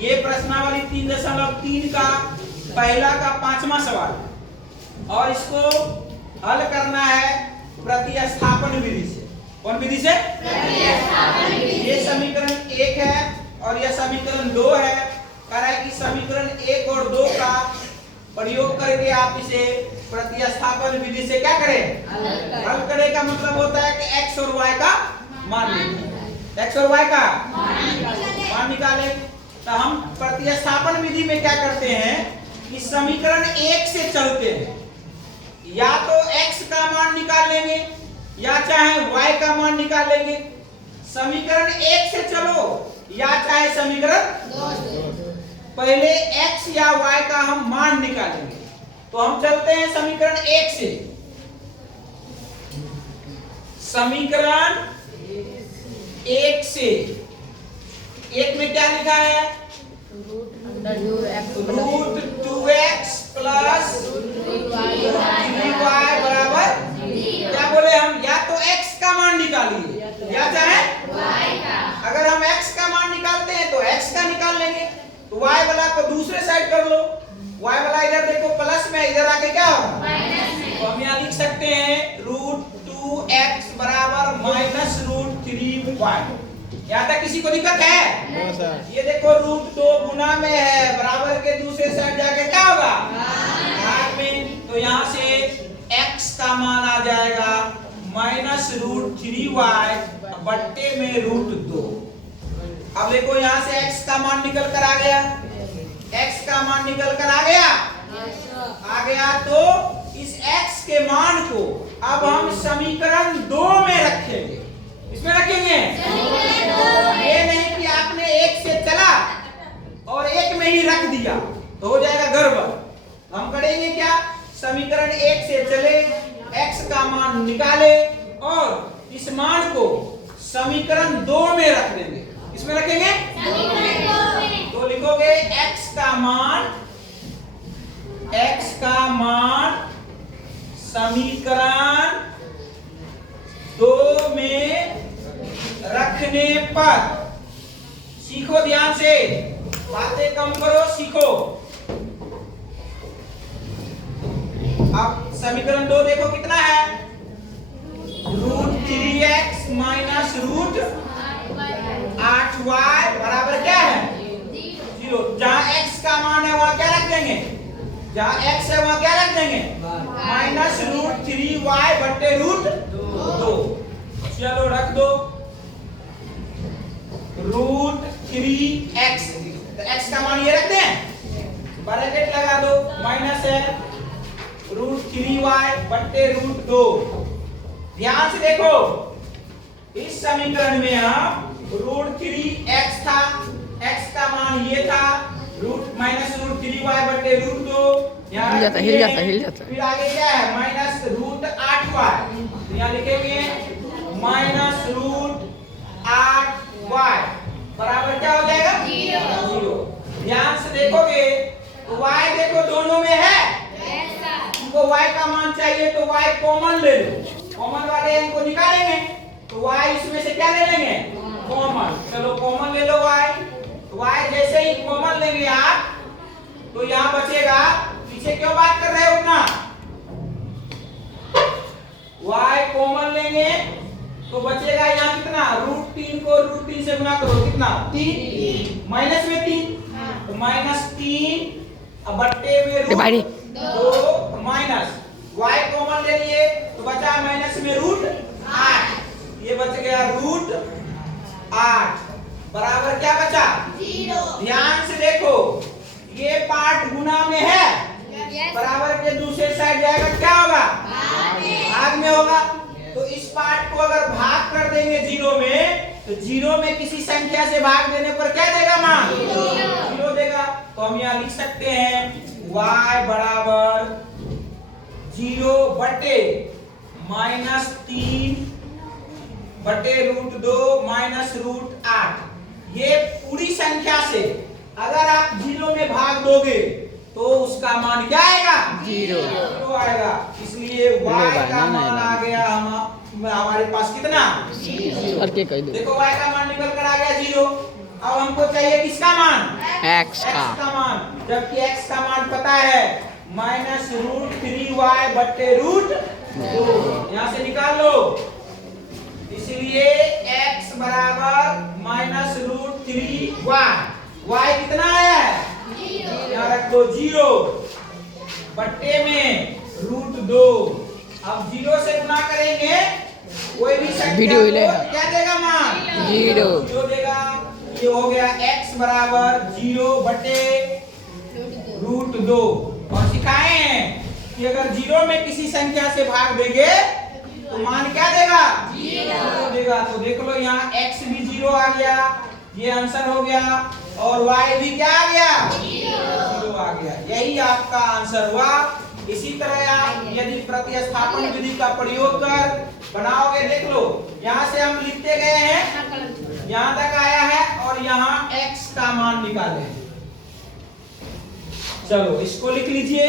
ये प्रश्नावली 3.3 का पहला का 5वां सवाल और इसको हल करना है प्रतिस्थापन विधि से। कौन विधि से? प्रतिस्थापन विधि। ये समीकरण 1 है और यह समीकरण 2 है। कह रहा है कि समीकरण 1 और 2 का प्रयोग करके आप इसे प्रतिस्थापन विधि से क्या करें? हल करें का मतलब होता है कि x और y का मान निकालें। x और y का मान निकालें। तो हम प्रतिस्थापन विधि में क्या करते हैं कि समीकरण 1 से चलते हैं, या तो x का मान निकाल लेंगे या चाहे y का मान निकाल लेंगे। समीकरण 1 से चलो या चाहे समीकरण 2 से, पहले x या y का हम मान निकालेंगे। तो हम चलते हैं समीकरण 1 से। समीकरण 1 से 1 में क्या लिखा है? रूट 2x प्लस 3y बराबर क्या बोले हम? या तो x का मान निकालिए या चाहे y का। अगर हम x का मान निकालते हैं तो x का निकाल लेंगे, तो y वाला को दूसरे साइड कर लो। y वाला इधर देखो प्लस में, इधर आके क्या होगा? माइनस में। तो हम यहाँ लिख सकते हैं रूट 2x बराबर माइनस रूट 3y। यहाँ तक किसी को दिक्कत है? ये देखो रूट 2 गुना में है, बराबर के दूसरे साइड जाके क्या होगा? भाग में। तो यहाँ से x का मान आ जाएगा माइनस रूट 3y बट्टे में रूट 2। अब देखो यहाँ से x का मान निकल कर आ गया, x का मान निकल कर आ गया। तो इस x के मान को अब हम समीकरण 2 में रखेंगे। इसमें रखेंगे, ये नहीं कि आपने 1 से चला और 1 में ही रख दिया तो हो जाएगा गड़बड़। हम करेंगे क्या? समीकरण 1 से चले, x का मान निकाले और इस मान को समीकरण 2 में रख देंगे। इसमें रखेंगे, तो लिखोगे x का मान समीकरण 2 में रखने पर, सीखो ध्यान से, बातें कम करो, सीखो। अब समीकरण 2 देखो कितना है? Root 3x minus root 8y बराबर क्या है? 0। जहां x का मान है वहां क्या रख देंगे? जहां x है वहां क्या रख देंगे? माइनस रूट 3y बट्टे रूट 2। चलो रख दो रूट 3x। तो x का मान ये रखते हैं, ब्रैकेट लगा दो, माइनस है रूट 3y बट्टे रूट 2। ध्यान से देखो, इस समीकरण में हम रूट 3x था, x का मान ये था, रूट माइनस रूट 3y बट्टे रूट 2। हिल जाता। फिर आगे क्या है? Minus root 8y। यहाँ लिखेंगे माइनस रूट 8y बराबर क्या हो जाएगा? 0। ध्यान से देखोगे तो y देखो दोनों में है, तुमको y का मान चाहिए तो y कॉमन ले लो, कॉमन वाले इनको निकालेंगे तो y इसमें से क्या ले लेंगे? कॉमन। चलो कॉमन ले लो y। तो y जैसे ही कॉमन लेंगे आप तो यहाँ बचेगा, पीछे क्यों बात कर रहे हो उतना? y कॉमन लेंगे तो बचेगा यहाँ कितना? रूट 3 को रूट 3 से गुना करो, कितना? 3 माइनस में 3, तो माइनस 3 अब बट्टे में रूट 2 माइनस y कॉमन ले लिए तो बचा माइनस में रूट 8। ये बच गया रूट 8 बराबर क्या बचा? 0। ध्यान से देखो, ये पार्ट गुना में है, बराबर के दूसरे साइड जाएगा क्या होगा? भाग में होगा। तो इस पार्ट को अगर भाग कर देंगे 0 में, तो 0 में किसी संख्या से भाग देने पर क्या देगा मान? 0 देगा। तो हम यहाँ लिख सकते हैं y बराबर 0 बटे माइनस 3 बटे रूट 2 माइनस रूट 8। ये पूरी संख्या से अगर आप 0 में भाग दोगे तो उसका मान क्या आएगा? 0 आएगा। इसलिए y का मान आ गया हमारे पास कितना? 0। देखो y का मान निकल कर आ गया 0। अब हमको चाहिए किसका मान? एक्स का मान, जबकि x का मान पता है -√3y बट्टे √2। यहाँ से निकाल लो। इसलिए x बराबर -√3y, y कितना आया है? यहाँ रख दो 0 बट्टे में √2। अब 0 से गुना करेंगे, कोई भी संख्या को क्या देगा मान? 0 देगा। ये हो गया x बराबर 0 बटे √2। और सिखाए हैं कि अगर 0 में किसी संख्या से भाग देंगे तो मान क्या देगा? 0 देगा। तो देख लो यहाँ x भी 0 आ गया, ये आंसर हो गया, और y भी क्या आ गया? 0 आ गया। यही आपका आंसर हुआ। इसी तरह आप यदि प्रतिस्थापन विधि का प्रयोग कर बनाओगे, देख लो यहाँ से हम लिखते गए हैं, यहाँ तक आया है और यहाँ x का मान निकाले। चलो इसको लिख लीजिए।